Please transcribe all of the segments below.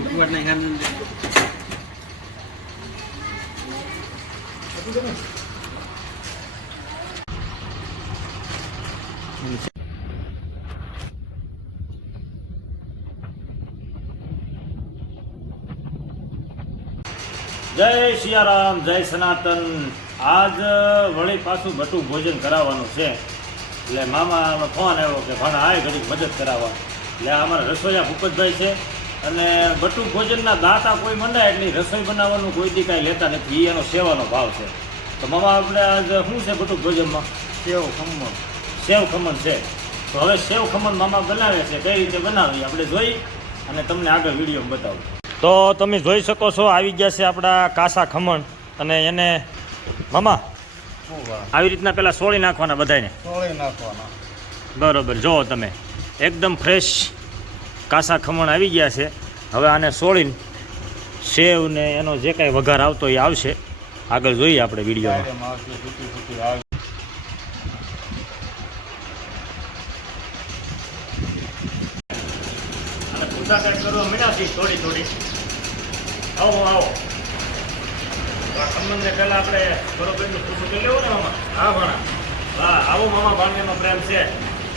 ઉપવાસ નહીં ખાવાનું. જય સિયારામ જય સનાતન. આજ વળી પાછું ભટું ભોજન કરાવવાનું છે. એટલે મામા ફોન આવ્યો કે ભણ આય ઘડીક મદદ કરાવવા. એટલે અમારા રસોઈયા ભૂપતભાઈ છે. અને બટુ ભોજનના દાતા કોઈ મંડાય એટલે રસોઈ બનાવવાનું કોઈ દી કાંઈ લેતા નથી. એનો સેવાનો ભાવ છે. તો મામા આપણે આજ શું છે બટુક ભોજનમાં? સેવ ખમણ. સેવ ખમણ છે. તો હવે સેવ ખમણ મામા બનાવે છે. કઈ રીતે બનાવી? આપણે જોઈ અને તમને આગળ વીડિયો બતાવું. તો તમે જોઈ શકો છો આવી ગયા છે આપણા કાસા ખમણ. અને એને મામા આવી રીતના પેલા સોળી નાખવાના બધાને સોળી નાખવાના. બરોબર. જુઓ તમે. એકદમ ફ્રેશ કાસા ખમણ આવી ગયા છે. હવે આને સોળીને સેવ ને એનો જે કાંઈ વઘાર આવતો એ આવશે. આગળ જોઈએ આપણે વિડીયોમાં. કાંઈક કરવા મળ્યા છીએ થોડી થોડી. આવો આવો. તો પહેલાં આપણે બરોબરનું પૂછું કરી લેવું ને મામા? હા ભણા હા આવો મામા ભાણેમાં પ્રેમ છે.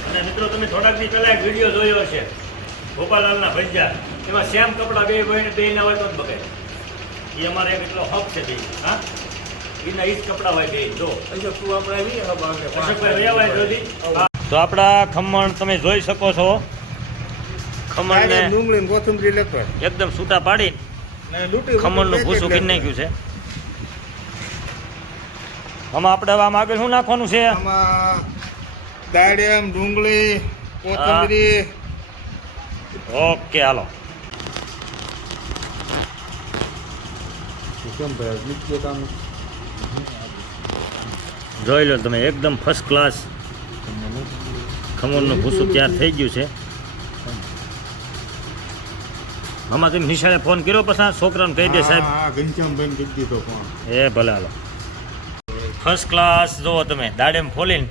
અને મિત્રો તમે થોડાક દી પહેલાં એક વીડિયો જોયો હશે. ગોપાલાલના ભંજા એમાં શ્યામ કપડાં બે ભાઈને બે ના હોય તો જ બગાય એ અમારે એટલો હક છે બે હા? એના એ જ કપડાં હોય બે જો. તું આપણે તો આપણા ખમણ તમે જોઈ શકો છો. ખમણને ડુંગળી ને કોથમરી લેતો એકદમ છૂટા પાડી ખમણ ખમણનું ભૂસું કરી નાખ્યું છે. આમાં આપણે આમાં આગળ શું નાખવાનું છે? આમાં દાડમ ડુંગળી કોથમરી ઓકે હાલો. જોઈ લો તમે એકદમ ફર્સ્ટ ક્લાસ ખમણનું ભૂસું તૈયાર થઈ ગયું છે? આમાં તમે નિશાળે ફોન કર્યો પછી છોકરાને કહી દે સાહેબ. એ ભલે હાલો. ફર્સ્ટ ક્લાસ જુઓ તમે દાડેમ ફોલીને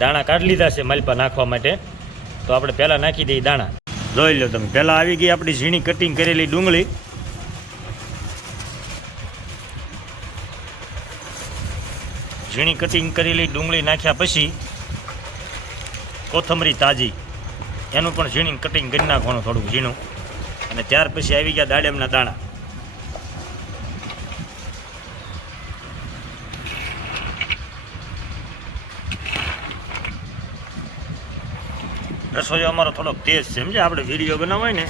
દાણા કાઢી લીધા છે માલપા નાખવા માટે. તો આપણે પહેલાં નાખી દઈએ દાણા. જોઈ લો તમે. પહેલાં આવી ગઈ આપણી ઝીણી કટિંગ કરેલી ડુંગળી. ઝીણી કટિંગ કરેલી ડુંગળી નાખ્યા પછી કોથમરી તાજી. એનું પણ ઝીણી કટિંગ કરી નાખવાનું થોડુંક ઝીણું. અને ત્યાર પછી આવી ગયા દાડેમના દાણા. રસોઈ અમારો થોડોક તેજ છે. સમજે આપણે વીડિયો બનાવાય ને.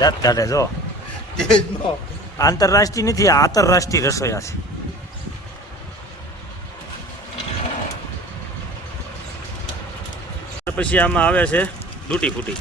જાત કાઢે જો. આંતરરાષ્ટ્રીય નથી આંતરરાષ્ટ્રીય રસોઈયા છે. પછી આમાં આવે છે ડૂટી ફૂટી.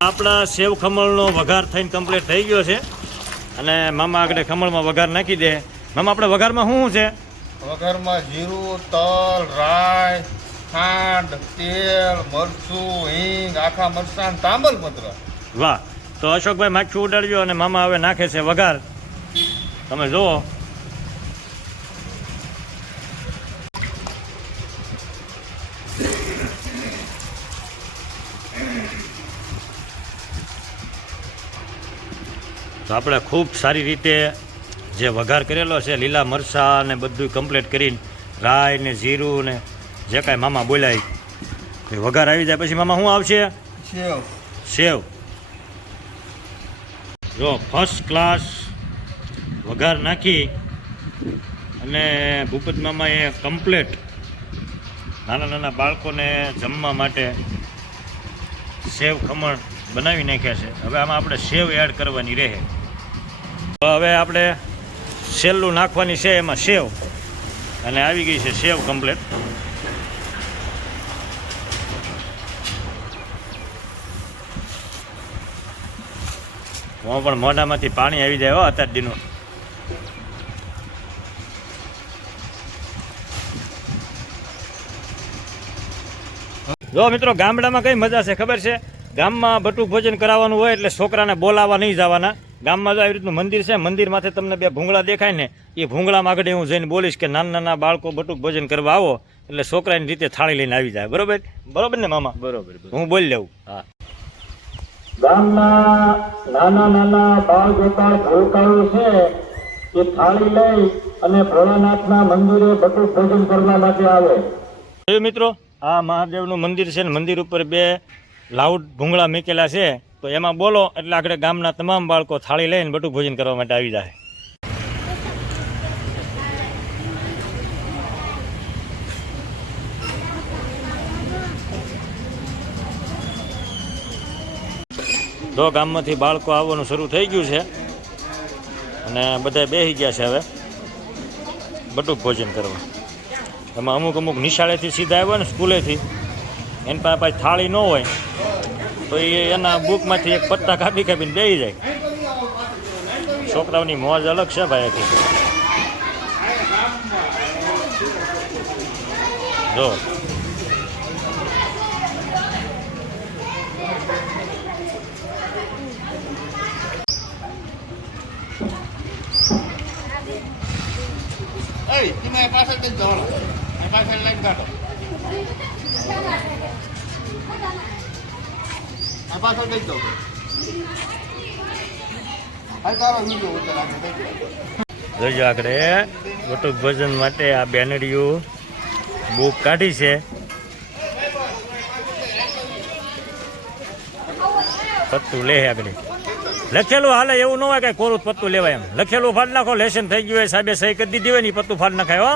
આપણા સેવ ખમણનો વઘાર થઈને કમ્પ્લીટ થઈ ગયો છે. અને મામા આગળ ખમણમાં વઘાર નાખી દે. મામા આપણે વઘારમાં શું છે? વઘારમાં જીરું તલ રાઈ ખાંડ તેલ મરચું હિંગ આખા મરચાં તાંબલપત્ર વાહ. તો અશોકભાઈ માછું ઉડાડજો અને મામા હવે નાખે છે વઘાર. તમે જુઓ. તો આપણે ખૂબ સારી રીતે જે વઘાર કરેલો છે લીલા મરચાં ને બધું કમ્પ્લીટ કરીને રાઈ ને જીરું ને જે કાંઈ મામા બોલાય એ વઘાર આવી જાય. પછી મામા શું આવશે? સેવ. સેવ. જો ફર્સ્ટ ક્લાસ વઘાર નાખી અને ભૂપત મામાએ કમ્પ્લેટ નાના નાના બાળકોને જમવા માટે સેવ ખમણ બનાવી નાખ્યા છે. હવે આમાં આપણે સેવ એડ કરવાની રહે. હવે આપણે સેલું નાખવાની છે એમાં સેવ. અને આવી ગઈ છે સેવ કમ્પ્લેટ હું પણ મોઢામાંથી પાણી આવી જાય હો અત્યાર દીનું જો મિત્રો ગામડામાં કઈ મજા છે ખબર છે? ગામમાં બટુક ભોજન કરાવવાનું હોય એટલે છોકરાને બોલાવવા નહીં જવાના. ગામમાં જો આવી રીતનું મંદિર છે મંદિર માથે તમને બે ભૂંગળા દેખાય ને એ ભૂંગળામાં આગળ હું જઈને બોલીશ કે નાના નાના બાળકો બટુક ભોજન કરવા આવો એટલે છોકરાની રીતે થાળી લઈને આવી જાય. બરોબર? બરોબર ને મામા? બરોબર હું બોલી લઉં. હા. ગામના નાના નાના બાળ ગોપાળ ભૂલકાઓ છે એ થાળી લઈ અને ભોળાનાથના મંદિરે બટુક ભોજન કરવા માટે આવે. મિત્રો? આ મહાદેવનું મંદિર છે ને મંદિર ઉપર બે લાઉડ ભૂંગળા મૂકેલા છે, તો એમાં બોલો એટલે આગળ ગામના તમામ બાળકો થાળી લઈને બટુક ભોજન કરવા માટે આવી જાય. તો ગામમાંથી બાળકો આવવાનું શરૂ થઈ ગયું છે, અને બધા બેસી ગયા છે હવે, બટુક ભોજન કરવા. એમાં અમુક અમુક નિશાળેથી સીધા આવ્યા ને સ્કૂલેથી. એની પાસે પાછી થાળી ન હોય તો એ એના બુકમાંથી એક પત્તા કાપી કાપીને બેસી જાય. છોકરાઓની મોજ અલગ છે ભાઈ જો. પાછળ લાઈન કાઢો. આ પાછળ દઈ દો આ તારો વીડિયો ઉતર આપણે દઈ જોજો આગળ બટુક ભોજન માટે આ બેનડીયું બુક કાઢી છે. પત્તું લે આગળ. લખેલું હાલે, એવું ન હોય કે કોરું પત્તું લેવાય એમ. લખેલું ફાડ નાખો, લેશન થઈ ગયું હોય સાહેબે સહી કરી દીધી હોય ને પત્તું ફાડ નાખાય, હો.